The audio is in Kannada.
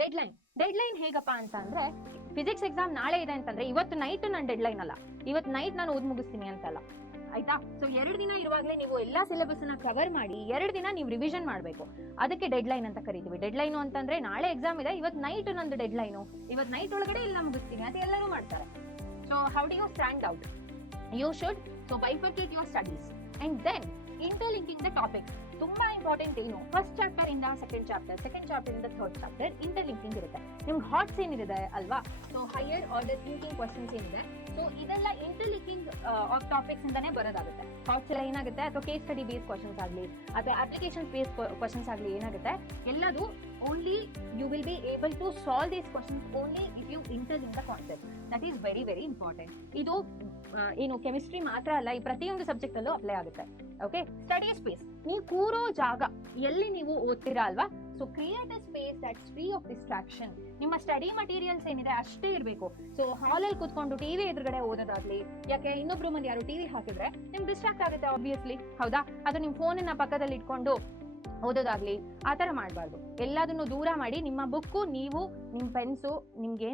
ಡೆಡ್ಲೈನ್ ಹೇಗಪ್ಪ ಅಂತ ಅಂದ್ರೆ, ಫಿಸಿಕ್ಸ್ ಎಕ್ಸಾಮ್ ನಾಳೆ ಇದೆ ಅಂತಂದ್ರೆ ಇವತ್ತು ನೈಟ್ ನಾನು ಡೆಡ್ಲೈನ್ ಅಲ್ಲ, ಇವತ್ತು ನೈಟ್ ನಾನು ಓದ್ ಮುಗಿಸ್ತೀನಿ ಅಂತಲ್ಲ, ಆಯ್ತಾ? ಸೊ 2 ದಿನ ಇರುವಾಗಲೇ ನೀವು ಎಲ್ಲಾ ಸಿಲೆಬಸ್ ನ ಕವರ್ ಮಾಡಿ 2 ದಿನ ನೀವು ರಿವಿಷನ್ ಮಾಡಬೇಕು. ಅದಕ್ಕೆ ಡೆಡ್ಲೈನ್ ಅಂತ ಕರಿತೀವಿ. ಡೆಡ್ಲೈನು ಅಂತಂದ್ರೆ ನಾಳೆ ಎಕ್ಸಾಮ್ ಇದೆ, ಇವತ್ತು ನೈಟ್ ನಂದು ಡೆಡ್ಲೈನು, ಇವತ್ತು ನೈಟ್ ಒಳಗಡೆ ಎಲ್ಲ ಮುಗಿಸ್ತೀನಿ, ಅದು ಎಲ್ಲರೂ ಮಾಡ್ತಾರೆ. So how do you stand out? You should bifurcate your studies and then interlinking the topic. ತುಂಬಾ ಇಂಪಾರ್ಟೆಂಟ್ ಏನು, ಫಸ್ಟ್ ಚಾಪ್ಟರ್ ಇಂದ ಸೆಕೆಂಡ್ ಚಾಪ್ಟರ್ ಇಂದ ಥರ್ಡ್ ಚಾಪ್ಟರ್ ಇಂಟರ್ಲಿಂಕಿಂಗ್ ಇರುತ್ತೆ. ನಿಮ್ಗೆ ಹಾಟ್ಸ್ ಏನಿದೆ ಅಲ್ವಾ, so higher order thinking questions ಏನಿದೆ, ಸೊ ಇದೆಲ್ಲ ಇಂಟರ್ಲಿಂಕಿಂಗ್ ಆಫ್ ಟಾಪಿಕ್ಸ್ ಇಂದಾನೆ ಬರೋದಾಗುತ್ತೆ. ಹಾಟ್ಸ್ ಎಲ್ಲ ಏನಾಗುತ್ತೆ, ಅಥವಾ ಕೇಸ್ ಸ್ಟಡಿ ಬೇಸ್ ಕ್ವಶನ್ಸ್ ಆಗಲಿ ಅಥವಾ ಅಪ್ಲಿಕೇಶನ್ ಬೇಸ್ ಕ್ವಶನ್ಸ್ ಆಗಲಿ, ಏನಾಗುತ್ತೆ ಎಲ್ಲದು only you will be able to solve these questions only if you interlink the concept. That is very very important. ಇದು ಏನು ಕೆಮಿಸ್ಟ್ರಿ ಮಾತ್ರ ಅಲ್ಲ, ಈ ಪ್ರತಿಯೊಂದು ಸಬ್ಜೆಕ್ಟ್ ಅಲ್ಲೂ ಅಪ್ಲೈ ಆಗುತ್ತೆ. ಓಕೆ, ಸ್ಟಡಿ ಸ್ಪೇಸ್, ನೀವು ಕೂರೋ ಜಾಗ ಎಲ್ಲಿ ನೀವು ಓದ್ತೀರಾ ಅಲ್ವಾ, so create A space that's free of distraction. ನಿಮ್ಮ ಸ್ಟಡಿ ಮಟೀರಿಯಲ್ಸ್ ಏನಿದೆ ಅಷ್ಟೇ ಇರಬೇಕು. ಸೊ ಹಾಲಲ್ಲಿ ಕೂತ್ಕೊಂಡು ಟಿವಿ ಎದುರುಗಡೆ ಓದೋದಾಗ್ಲಿ, ಯಾಕೆ ಇನ್ನೊಬ್ರು ಮಂದಿ ಯಾರು ಟಿವಿ ಹಾಕಿದ್ರೆ ನಿಮ್ಗೆ ಡಿಸ್ಟ್ರಾಕ್ಟ್ ಆಗುತ್ತೆ ಆಬ್ವಿಯಸ್ಲಿ, ಹೌದಾ? ಅದು ನಿಮ್ಮ ಫೋನನ್ನ ಪಕ್ಕದಲ್ಲಿ ಇಟ್ಕೊಂಡು ಓದೋದಾಗ್ಲಿ, ಆ ತರ ಮಾಡಬಾರ್ದು. ಎಲ್ಲದನ್ನು ದೂರ ಮಾಡಿ ನಿಮ್ಮ ಬುಕ್ಕು, ನೀವು, ನಿಮ್ಮ ಪೆನ್ಸು, ನಿಮ್ಗೆ